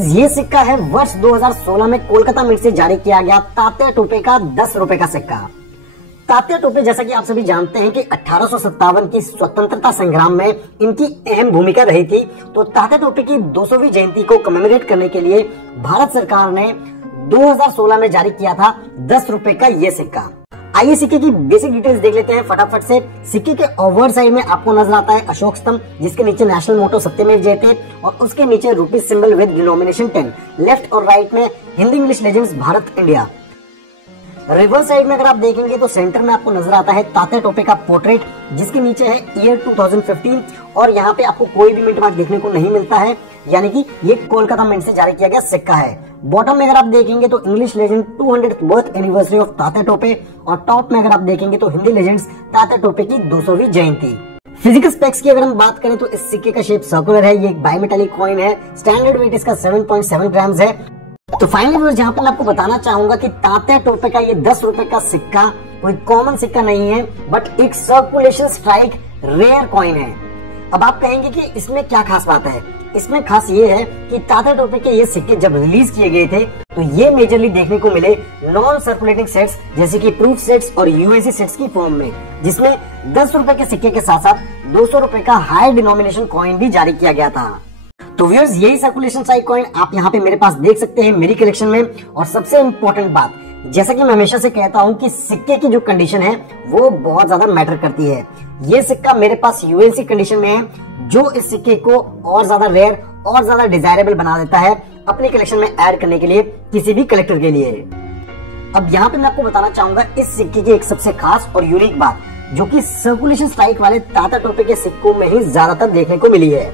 ये सिक्का है वर्ष 2016 में कोलकाता मिंट से जारी किया गया तात्या टोपे का 10 रुपए का सिक्का। तात्या टोपे जैसा कि आप सभी जानते हैं कि 1857 की स्वतंत्रता संग्राम में इनकी अहम भूमिका रही थी। तो तात्या टोपे की 200वीं जयंती को कमेमोरेट करने के लिए भारत सरकार ने 2016 में जारी किया था 10 रुपए का ये सिक्का। आइए सिक्के की बेसिक डिटेल्स देख लेते हैं फटाफट से। सिक्के के ओवर साइड में आपको नजर आता है अशोक स्तंभ, जिसके नीचे नेशनल मोटो सत्यमेव जयते और उसके नीचे rupees symbol with denomination 10। Left और राइट में Hindi English legends Bharat India. Reverse side में अगर आप देखेंगे तो सेंटर में आपको नजर आता है तात्या टोपे का पोर्ट्रेट, जिसके नीचे है ईयर 2015 और यहाँ पे आपको कोई भी मिंट मार्क देखने को नहीं मिलता है, यानी कि ये कोलकाता मिंट से जारी किया गया सिक्का है। बॉटम में अगर आप देखेंगे तो English legend 200th birth anniversary of Tatya Tope और टॉप में अगर आप देखेंगे तो हिंदी लेजेंड्स तात्या टोपे की 200वीं जयंती। फिजिकल स्पेक्स की अगर हम बात करें तो इस सिक्के का शेप सर्कुलर है, ये एक बायोमेटालिक कॉइन है, स्टैंडर्ड वेट इसका 7.7 ग्राम्स है। तो फाइनली जहां पर मैं आपको बताना चाहूंगा कि तात्या टोपे का ये 10 रुपए का सिक्का कोई कॉमन सिक्का नहीं है, बट एक सर्कुलेशन स्ट्राइक रेयर कॉइन है। अब आप कहेंगे कि इसमें क्या खास बात है? इसमें खास ये है कि तात्या टोपे के ये सिक्के जब रिलीज किए गए थे तो ये मेजरली देखने को मिले नॉन सर्कुलेटिंग सेट्स जैसे कि प्रूफ सेट्स और यूएनसी सेट्स की फॉर्म में, जिसमें 10 रुपए के सिक्के के साथ साथ 200 रुपए का हाई डिनोमिनेशन कॉइन भी जारी किया गया था। तो व्यूअर्स, यही सर्कुलेशन स्ट्राइक कॉइन आप यहाँ पे मेरे पास देख सकते हैं मेरी कलेक्शन में। और सबसे इम्पोर्टेंट बात, जैसा कि मैं हमेशा से कहता हूँ कि सिक्के की जो कंडीशन है वो बहुत ज्यादा मैटर करती है। ये सिक्का मेरे पास यूएनसी कंडीशन में है, जो इस सिक्के को और ज्यादा रेयर और ज्यादा डिजायरेबल बना देता है अपने कलेक्शन में ऐड करने के लिए किसी भी कलेक्टर के लिए। अब यहाँ पे मैं आपको बताना चाहूंगा इस सिक्के की एक सबसे खास और यूनिक बात, जो कि सर्कुलेशन स्ट्राइक वाले तात्या टोपे के सिक्कों में ही ज्यादातर देखने को मिली है।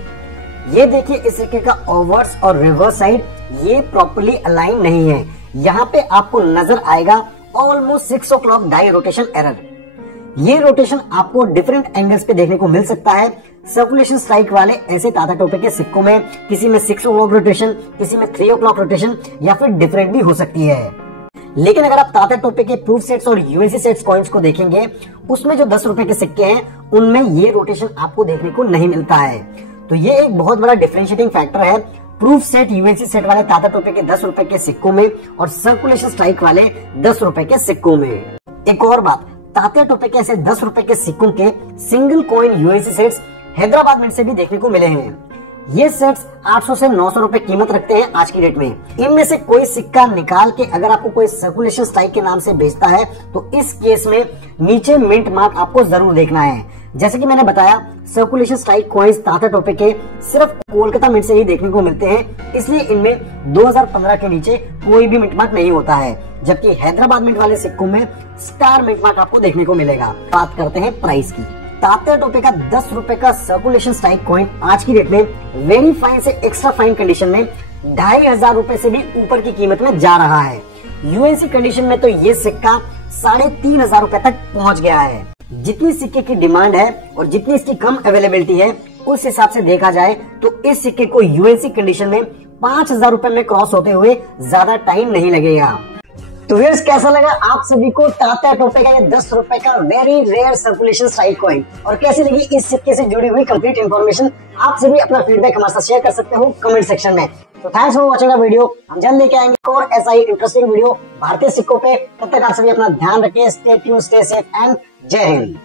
ये देखिए, इस सिक्के का ओवर्स और रिवर्स साइड ये प्रॉपर्ली अलाइन नहीं है। यहाँ पे आपको नजर आएगा almost 6 o'clock die rotation error. ये रोटेशन आपको डिफरेंट एंगल्स पे देखने को मिल सकता है। सर्कुलेशन स्ट्राइक वाले ऐसे तात्या टोपे के सिक्कों में किसी में 6 o'clock रोटेशन, किसी में 3 o'clock रोटेशन या फिर डिफरेंट भी हो सकती है। लेकिन अगर आप तात्या टोपे के प्रूफ सेट्स और यूएनसी सेट्स कॉइन्स को देखेंगे, उसमें जो 10 रुपए के सिक्के हैं उनमें ये रोटेशन आपको देखने को नहीं मिलता है। तो ये एक बहुत बड़ा डिफरेंशिएटिंग फैक्टर है प्रूफ सेट यूएनसी सेट वाले तात्या टोपे के 10 रुपए के सिक्कों में और सर्कुलेशन स्ट्राइक वाले 10 रुपए के सिक्कों में। एक और बात, तात्या टोपे के ऐसे 10 रुपए के सिक्कों के single coin UNC sets Hyderabad mint से भी देखने को मिले हैं। ये सेट्स 800 से 900 रुपए कीमत रखते हैं आज की डेट में। इनमें से कोई सिक्का निकाल के अगर आपको कोई सर्कुलेशन स्ट्राइक के नाम से बेचता है तो इस केस में नीचे मिंट मार्क आपको जरूर देखना है। जैसे कि मैंने बताया, circulation strike coins Tatya Tope के सिर्फ कोलकाता मिंट से ही देखने को मिलते हैं, इसलिए इनमें 2015 के नीचे कोई भी मिंट मार्क नहीं होता है, जबकि हैदराबाद मिंट वाले सिक्कों में स्टार मिंट मार्क आपको देखने को मिलेगा। बात करते हैं प्राइस की। तात्या टोपे का 10 रुपए का सर्कुलेशन स्ट्राइक कॉइन आज की डेट में वेरी फाइन से एक्स्ट्रा फाइन कंडीशन में 2500 रुपए से भी ऊपर की कीमत में जा रहा है। यूएनसी कंडीशन में तो ये सिक्का 3500 रुपए तक पहुंच गया है। जितनी सिक्के की डिमांड है और जितनी इसकी कम अवेलेबिलिटी है, उस हिसाब से देखा जाए तो इस सिक्के को यूएनसी कंडीशन में 5000 रुपए में क्रॉस होते हुए ज्यादा टाइम नहीं लगेगा। तो व्यूअर्स, कैसा लगा आप सभी को तात्या टोपे का ये 10 रुपए का very rare circulation strike coin, और कैसी लगी इस सिक्के से जुड़ी हुई कंप्लीट इन्फॉर्मेशन? आप सभी अपना फीडबैक हमारे साथ शेयर कर सकते हो कमेंट सेक्शन में। तो thanks for watching the video. हम जल्द लेके आएंगे और ऐसा ही इंटरेस्टिंग वीडियो भारतीय सिक्कों पे। तब तक आप सभी अपना ध्यान रखिए। Stay tuned, stay safe and जय हिंद।